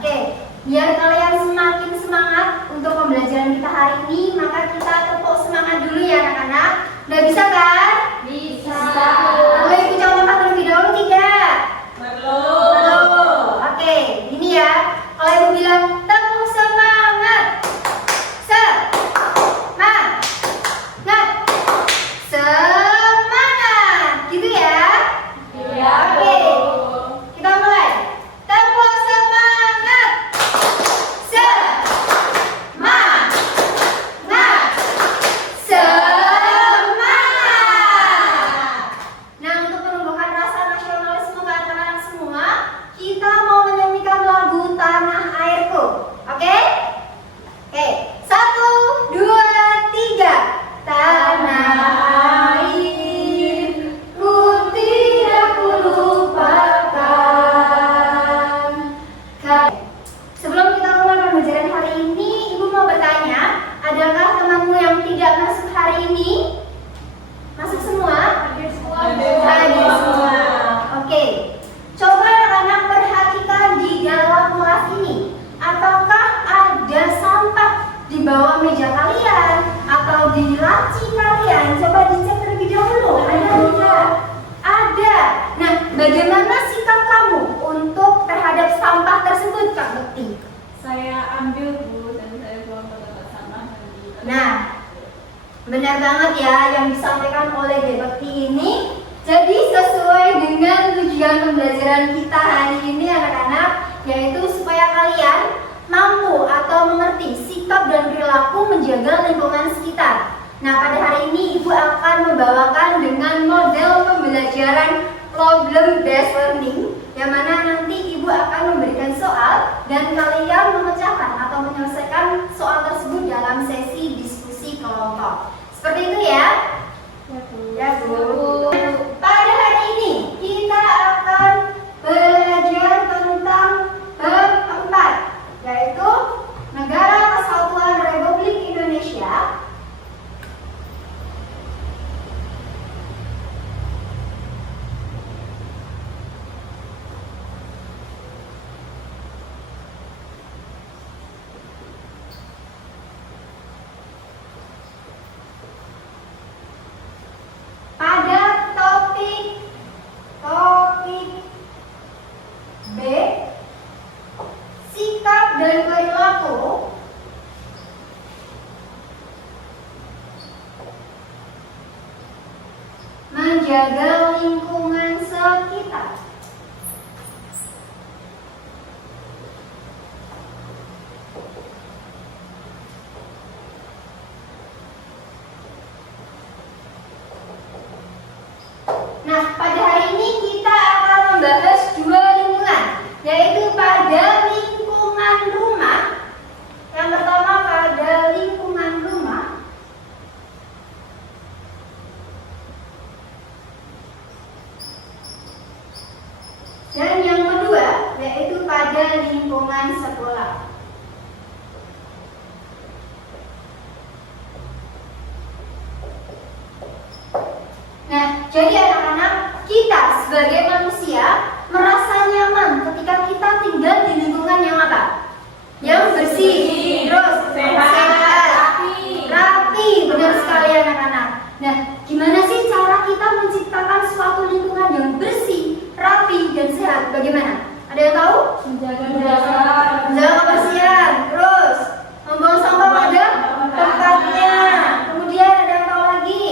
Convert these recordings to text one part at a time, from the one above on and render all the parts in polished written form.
Oke, biar kalian semakin semangat untuk pembelajaran kita hari ini, maka kita tepuk semangat dulu ya anak-anak. Udah bisa kan? Bisa. Boleh ibu contohkan terlebih dahulu tidak? Belum. Oke, ini ya. Kalau ibu bilang tepuk semangat, semangat, semangat, gitu ya. Iya. Oke, kita mulai. Tepuk semangat, semangat, semangat. Nah, untuk menumbuhkan rasa nasionalisme ke anak-anak semua, kita mau menyanyikan lagu Tanah Airku. Oke? Oke, 1, 2, 3. Tanah airku tidak kulupakan. Sebelum kita mulai pembelajaran hari ini, Ibu mau bertanya, adakah temanmu yang tidak masuk hari ini? Masuk semua? Hadir semua. Oke. Coba anak-anak perhatikan di dalam kelas ini. Apakah ada sampah di bawah meja kalian atau di laci kalian? Coba dicek terlebih dahulu. Ada tidak? Ada. Nah, bagaimana sikap kamu untuk terhadap sampah tersebut, Kak Bekti? Saya ambil Bu dan saya buang ke tempat sampah nanti. Nah, benar banget ya yang disampaikan oleh Dek Bekti ini. Jadi sesuai dengan tujuan pembelajaran kita hari ini anak-anak, yaitu supaya kalian mampu atau mengerti sikap dan perilaku menjaga lingkungan sekitar. Nah, pada hari ini Ibu akan membawakan dengan model pembelajaran problem based learning, yang mana nanti Ibu akan memberikan soal dan kalian memecahkan atau menyelesaikan soal tersebut dalam sesi diskusi kelompok. Seperti itu ya. Ya, Bu. Pada hari ini kita akan belajar tentang bab 4, yaitu Negara Kesatuan Republik Indonesia. Pada topik B, sikap dan perilaku menjaga lingkungan sekitar. Nah, pada hari ini kita akan membahas dua lingkungan, yaitu pada lingkungan rumah. Yang pertama pada lingkungan rumah. Dan yang kedua yaitu pada lingkungan sekolah. Nah, jadi anak-anak, kita sebagai manusia merasa nyaman ketika kita tinggal di lingkungan yang apa? Yang bersih, terus sehat, rapi, benar sekali anak-anak. Nah, gimana sih cara kita menciptakan suatu lingkungan yang bersih, rapi, dan sehat? Bagaimana? Ada yang tahu? Menjaga kebersihan, terus membuang sampah pada tempatnya. Kemudian ada yang tahu lagi?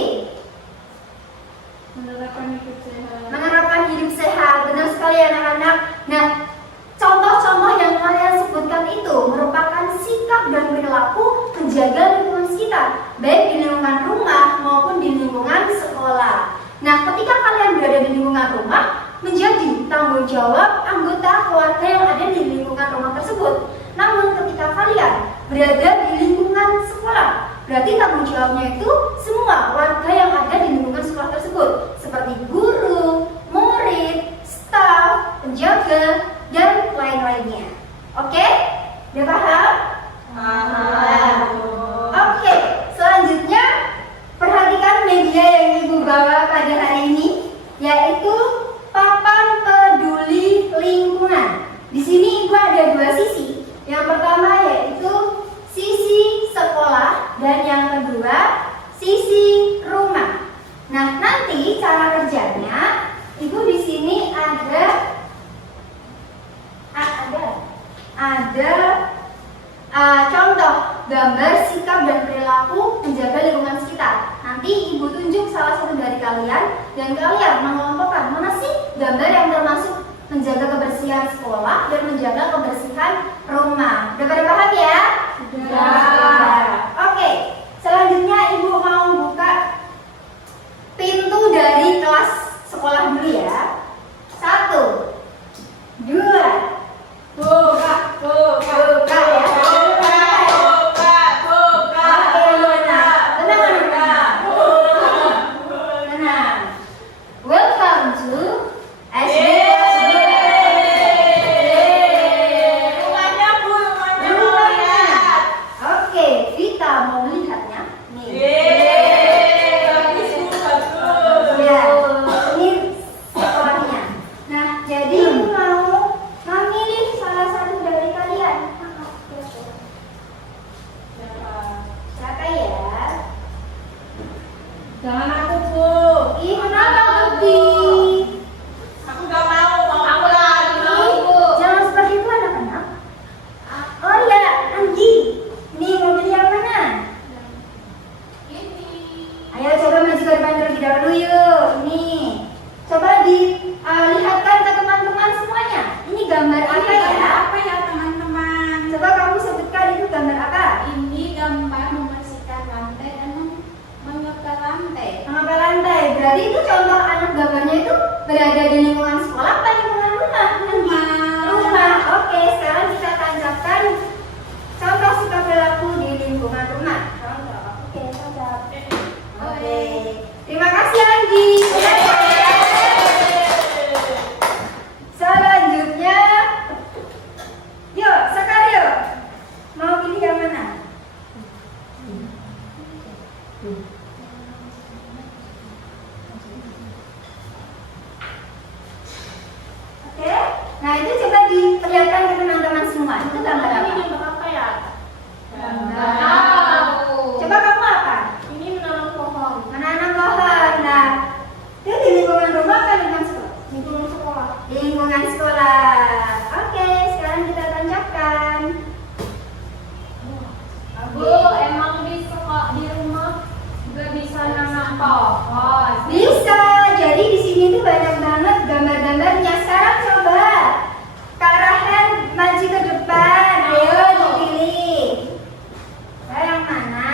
Menerapkan hidup sehat, benar sekali anak-anak. Nah, contoh-contoh yang kalian sebutkan itu merupakan sikap dan perilaku menjaga lingkungan sekitar, baik di lingkungan rumah maupun di lingkungan sekolah. Nah, ketika kalian berada di lingkungan rumah, menjadi tanggung jawab anggota keluarga yang ada di lingkungan rumah tersebut. Namun ketika kalian berada di lingkungan sekolah, berarti tanggung jawabnya itu semua warga yang ada di lingkungan sekolah tersebut, seperti guru, murid, staf, penjaga, dan lain-lainnya. Oke? Udah paham? Paham. Oke, selanjutnya perhatikan media yang Ibu bawa pada hari ini, yaitu papan peduli lingkungan. Di sini Ibu ada dua sisi. gambar sikap dan perilaku menjaga lingkungan sekitar. Nanti ibu tunjuk salah satu dari kalian dan kalian mengelompokkan mana sih gambar yang termasuk menjaga kebersihan sekolah dan menjaga kebersihan rumah. Udah pada paham ya? Sudah. Oke, selanjutnya ibu mau buka pintu dari kelas sekolah dulu ya. 1, 2. Buka, buka, Buka ya. buka, buka, buka, Oke, tenang. Tenang. Welcome to SD. Rumahnya Bu, rumahnya. Oke, Vita mau melihatnya. Nih. Bagus Bu, bagus. Ya, ini sekolahnya. Nah, jadi ibu mau memilih salah satu dari kalian. Siapa ya? Jangan aku Bu. Ih, kenapa Budi? Aku gak mau aku lagi. Jangan seperti itu anak-anak. Oh ya, Anggi. Nih, mau pilih yang mana? Ini. Ayo coba maju ke depan terlebih dahulu yuk. Nih, coba dilihatkan ke teman-teman semuanya. Ini gambar apa ya? Apa ya teman-teman? Coba kamu sebutkan itu gambar apa? Ini gambar membersihkan lantai dan menyetel lantai. Mengapa lantai? Berarti itu contoh anak gambarnya itu berada di lingkungan sekolah apa lingkungan rumah? Rumah. Oke, sekarang kita tancapkan contoh sikap perilaku di lingkungan rumah. Contoh. Oke, tancap. Oke. Terima kasih Anggi. Selanjutnya, yuk Sakario, mau pilih yang mana? Oke, nah itu coba diperlihatkan ke teman-teman semua. Itu gambar apa? Ini gambar apa ya? Coba kamu apa? Ini menanam pohon. Menanam pohon. Nah, itu di lingkungan rumah atau lingkungan sekolah? Lingkungan sekolah. Di lingkungan sekolah. Oke, sekarang kita tancapkan. Bu, emang di sekolah di rumah juga bisa nanam pohon. Bisa. Jadi di sini tuh banyak banget gambar-gambarnya. Sekarang coba Kak Rahel maju ke depan. Ayo dipilih. Nah, yang mana?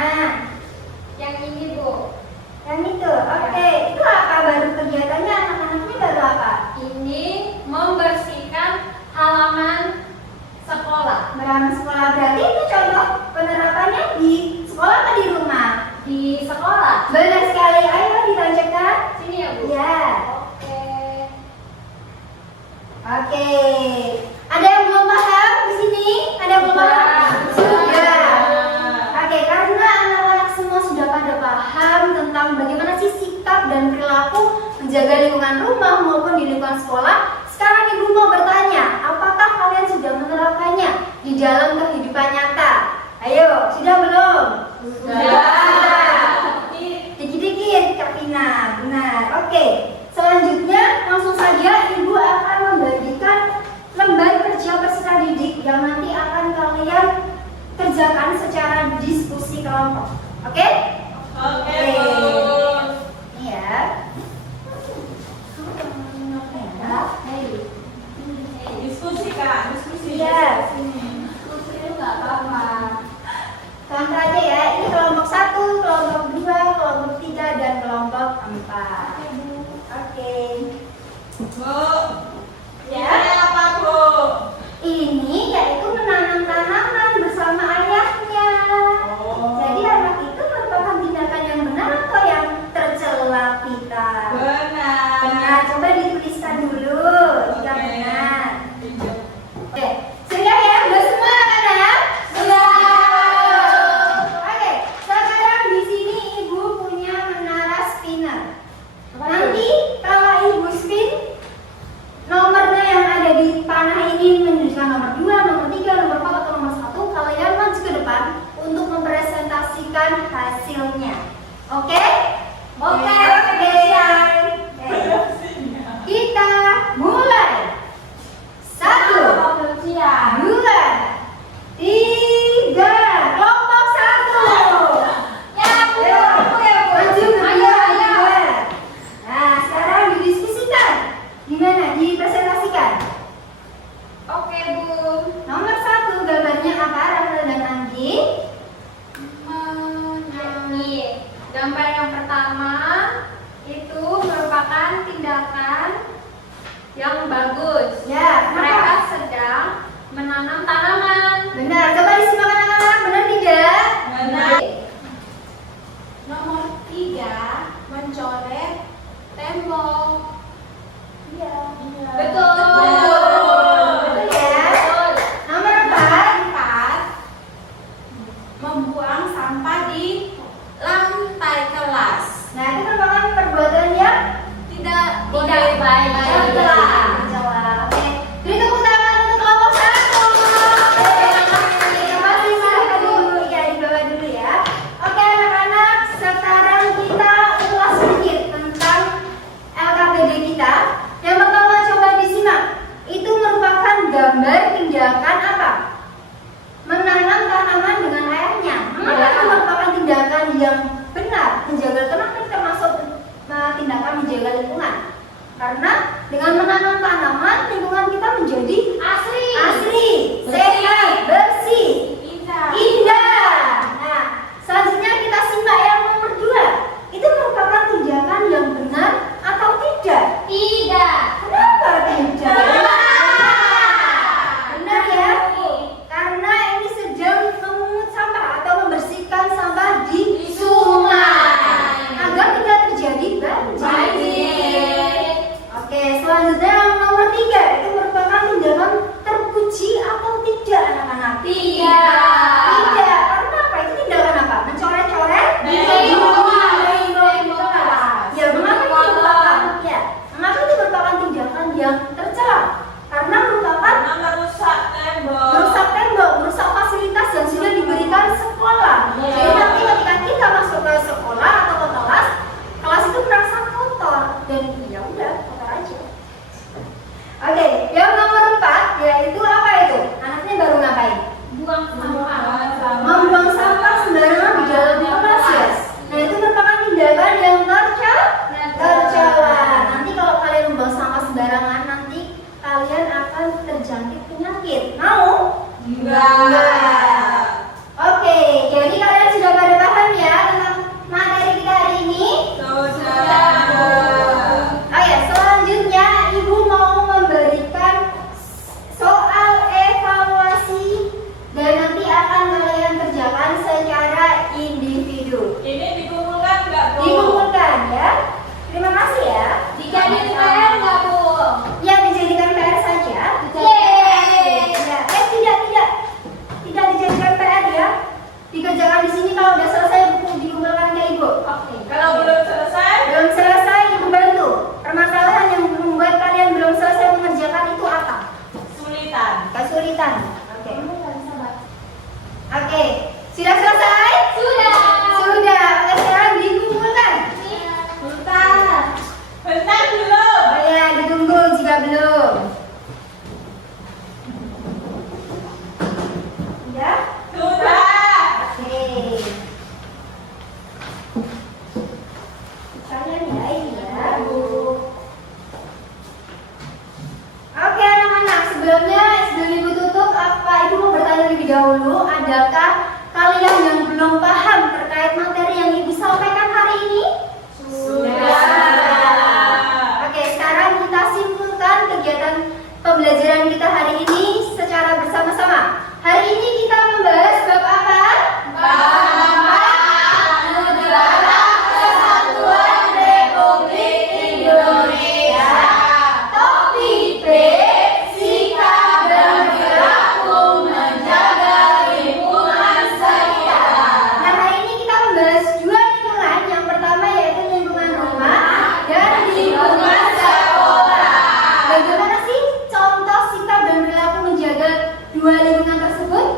Yang ini Bu. Yang itu. Oke. Itu apa baru kegiatannya anak-anaknya baru apa? Ini membersihkan halaman sekolah. Berama sekolah berarti itu contoh penerapannya di sekolah atau di rumah? Di sekolah. Benar sekali. Ayo ditancapkan. Sini ya Bu. Ya. Oke. Oke. Ada yang belum paham di sini? Ada yang belum paham? Sudah. Oke, karena anak-anak semua sudah pada paham tentang bagaimana sih sikap dan perilaku menjaga lingkungan rumah maupun di lingkungan sekolah, sekarang ibu mau bertanya, apakah kalian sudah menerapkannya di dalam kehidupan nyata? Ayo, sudah belum? Sudah. Dikit-dikit, Kak Vina. Benar. Oke. Selanjutnya, langsung saja ibu akan membagikan lembar kerja peserta didik yang nanti akan kalian kerjakan secara diskusi kelompok. Oke? Oke, Oke. Bu. Ini ya. Diskusi Kak, diskusi. Iya. Sini. Diskusi itu nggak apa-apa. Contoh aja ya. Ini kelompok 1, kelompok 2, kelompok 3, dan kelompok 4. Oke. Bu. Ya. Ini apa Bu? Ini yaitu menanam tanaman bersama ayahnya. Jadi anak itu merupakan tindakan yang benar atau yang tercela kita? Benar. Benar, coba dituliskan dulu jika Oke. benar. Oke, sudah ya, udah semua anak-anak? Sudah. Oke, sekarang di sini ibu punya menara spinner. Nanti kalau ibu spin, nomornya yang ada di panah ini menunjukkan nomor 2, nomor 3, nomor 4, atau nomor 1. Kalian maju ke depan untuk mempresentasikan hasilnya. Oke? Oke. Oke. Kita mulai. 1, 2, 3. Kelompok membuang sampah di lantai kelas. Nah, itu merupakan perbuatan yang Tidak baik. tercela. Oke, beri tepuk tangan untuk kelompok 1. Terima kasih, silahkan dulu ya, di bawah dulu ya. Oke anak-anak, sekarang kita ulas sedikit tentang LKPD kita. Yang pertama coba disimak. Itu merupakan gambar tindakan apa? Menanam tanaman dengan airnya. Maka itu merupakan tindakan yang benar. Menjaga tanah kan termasuk tindakan menjaga lingkungan. Karena dengan menanam tanaman, lingkungan kita menjadi asri, sehat, bersih, indah. Nah, selanjutnya kita simak yang nomor 2. Itu merupakan tindakan yang benar atau tidak? Tidak. Kenapa tidak? Benar ya? Karena ini sedang memungut sampah atau membersihkan sampah di sungai agar tidak terjadi banjir. Oke, selanjutnya yang nomor 3 itu merupakan tindakan terpuji atau tidak anak-anak? Tidak. Karena apa? Itu tindakan apa? Mencoret-coret? Ya, mengapa itu merupakan? Ya, mengapa itu merupakan tindakan yang tercela? Karena merupakan merusak tembok, merusak fasilitas yang sudah diberikan sekolah. Jadi nanti ketika kita masuk ke sekolah atau ke kelas, kelas itu merasa kotor dan ya udah kotor aja. Oke, yang nomor 4 yaitu apa itu? Anaknya baru ngapain? Buang sampah. Membuang sampah sembarangan di dalam kelas ya. Nah itu merupakan tindakan yang tercela. Nanti kalau kalian membuang sampah sembarangan, nanti kalian akan terjangkit penyakit. Mau? Enggak. Oke, jadi kalian sudah pada paham ya tentang materi kita hari ini? Oke, selanjutnya Ibu mau memberikan soal evaluasi dan nanti akan kalian kerjakan secara individu. Ini dikumpulkan nggak, Bu? Dikumpulkan ya. Terima kasih ya. Dijadiin PR nggak, Bu? Ya, dijadikan PR saja. Yeay. Ya, tidak dijadikan PR ya. Dikerjakan di sini, kalau udah selesai buku dikumpulkan ke Ibu. Oke. Kalau belum selesai, Belum selesai Ibu bantu. Permasalahan yang membuat kalian belum selesai mengerjakan itu apa? Kesulitan. Oke. Oke. Sudah selesai? Sudah. Oke, sekarang dikumpulkan. bentar dulu. Oh ya, ditunggu jika belum. Ya? Sudah. Oke. Kalian ya ini ya. Oke anak-anak, sebelum Ibu tutup, apa Ibu mau bertanya lebih dahulu? Adakah kalian yang belum paham terkait materi yang Ibu sampaikan hari ini? Oke, sekarang kita simpulkan kegiatan pembelajaran kita hari ini secara bersama-sama. Hari ini kita membahas bab apa? Negara Kesatuan Republik Indonesia. Topik B, sikap dan perilaku menjaga lingkungan sekitar. Nah, hari ini kita membahas 2 lingkungan. Yang pertama yaitu lingkungan rumah dan lingkungan sekolah. Bagaimana sih contoh sikap dan perilaku menjaga 2 lingkungan tersebut?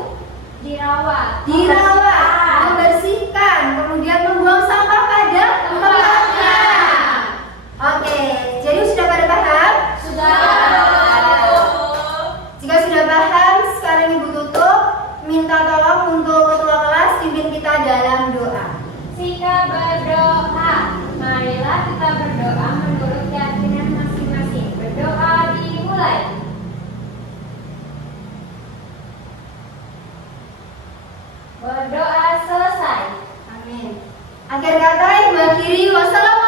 Dirawat. Membersihkan, kemudian membuang sampah pada tempatnya. Oke, jadi sudah pada paham? Jika sudah paham, sekarang Ibu tutup. Minta tolong untuk ketua kelas pimpin kita dalam doa. Kita berdoa. Marilah kita berdoa menurut keyakinan masing-masing. Berdoa dimulai. Berdoa selesai. Amin. Akhir kata Ibu akhiri, wassalamualaikum